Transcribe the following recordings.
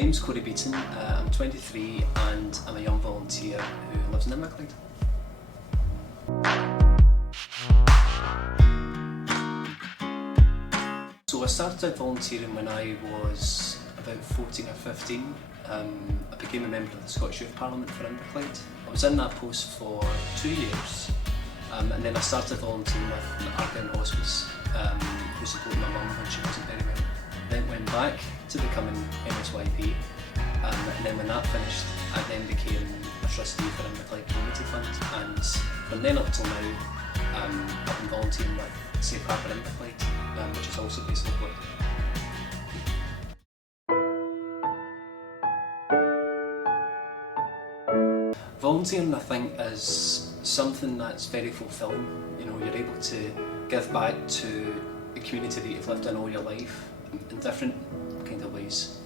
name's Corey Beaton, I'm 23 and I'm a young volunteer who lives in Inverclyde. So I started out volunteering when I was about 14 or 15. I became a member of the Scottish Youth Parliament for Inverclyde. I was in that post for 2 years, and then I started volunteering with Argyle Hospice, who supported my mum when she wasn't very well. Then went back to becoming MSYP, and then when that finished, I then became a trustee for Inverclyde Community Fund, and from then up till now, I've been volunteering with Safe Harbour Inverclyde, which is also based in Blackhall. Volunteering, I think, is something that's very fulfilling. You know, you're able to give back to the community that you've lived in all your life in different kind of ways.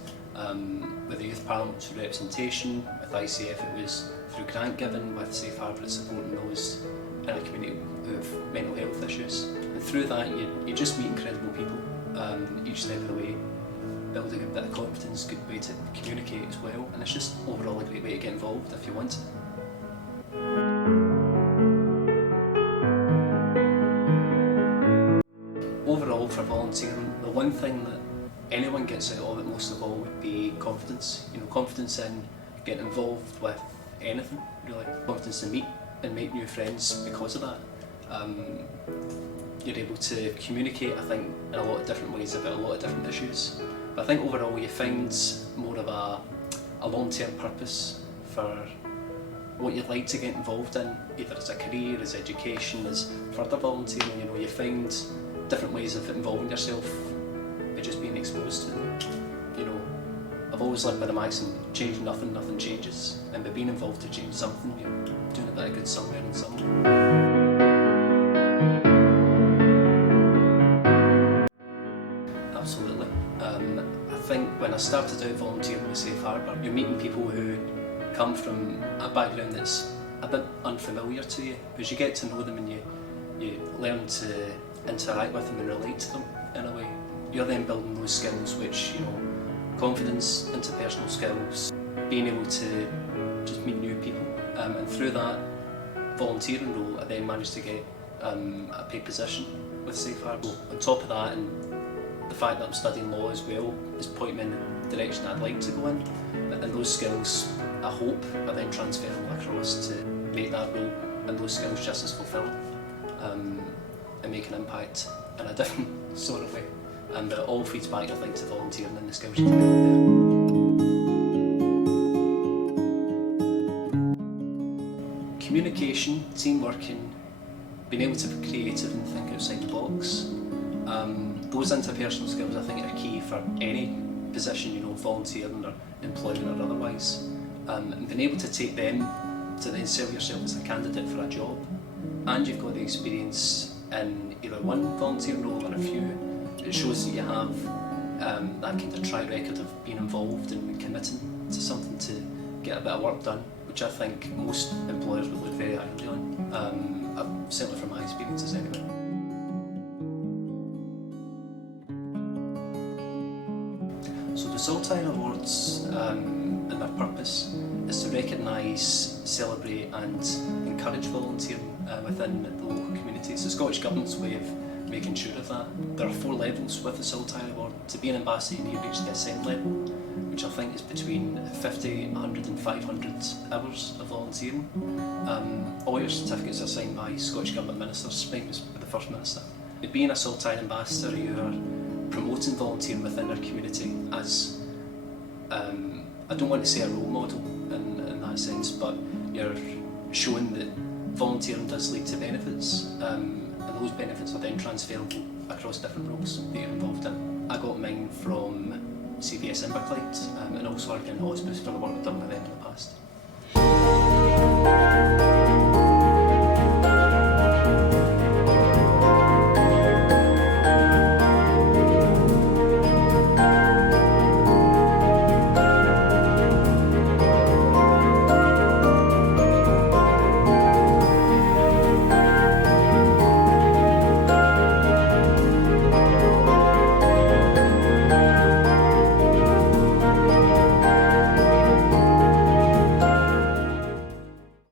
With the Youth Parliament through representation, with ICF it was through grant giving, with Safe Harbour it's supporting those in a community who have mental health issues. And through that you just meet incredible people each step of the way, building a bit of confidence, good way to communicate as well, and it's just overall a great way to get involved if you want to. Overall, for volunteering, the one thing that anyone gets out of it most of all would be confidence. You know, confidence in getting involved with anything, really. Confidence to meet and make new friends because of that. You're able to communicate, I think, in a lot of different ways about a lot of different issues. But I think overall you find more of a long-term purpose for what you'd like to get involved in, either as a career, as education, as further volunteering. You know, you find different ways of involving yourself by just being exposed to them. You know, I've always lived by the maxim, change nothing, nothing changes. And by being involved to change something, you're doing a bit of good somewhere and somewhere. Absolutely. I think when I started out volunteering with Safe Harbour, you're meeting people who come from a background that's a bit unfamiliar to you, because you get to know them and you learn to interact with them and relate to them in a way. You're then building those skills which, you know, confidence, interpersonal skills, being able to just meet new people, and through that volunteering role I then managed to get a paid position with Safe Harbour. On top of that, and the fact that I'm studying law as well is pointing me in the direction I'd like to go in, and those skills I hope are then transferable across to make that role and those skills just as fulfilling, and make an impact in a different sort of way. And it all feeds back, I think, to volunteering and the skills you develop there. Communication, team working, being able to be creative and think outside the box. Those interpersonal skills I think are key for any position, you know, volunteering or employment or otherwise. And being able to take them to then sell yourself as a candidate for a job, and you've got the experience in either one volunteering role or a few, it shows that you have that kind of track record of being involved and committing to something to get a bit of work done, which I think most employers would look very highly on, certainly from my experiences anyway. So the Saltire Awards and their purpose is to recognise, celebrate and encourage volunteering within the local communities. The Scottish Government's way of making sure of that. There are 4 levels with the Saltire Award. To be an ambassador you need to reach the Ascent level, which I think is between 50, 100 and 500 hours of volunteering. All your certificates are signed by Scottish Government ministers, mine was by the First Minister. By being a Saltire ambassador, you are promoting volunteering within our community as, I don't want to say a role model in that sense, but you're showing that volunteering does lead to benefits, and those benefits are then transferable across different roles that you're involved in. I got mine from CBS Inverclyde and also Argyle Hospice for the work I've done with them in the past.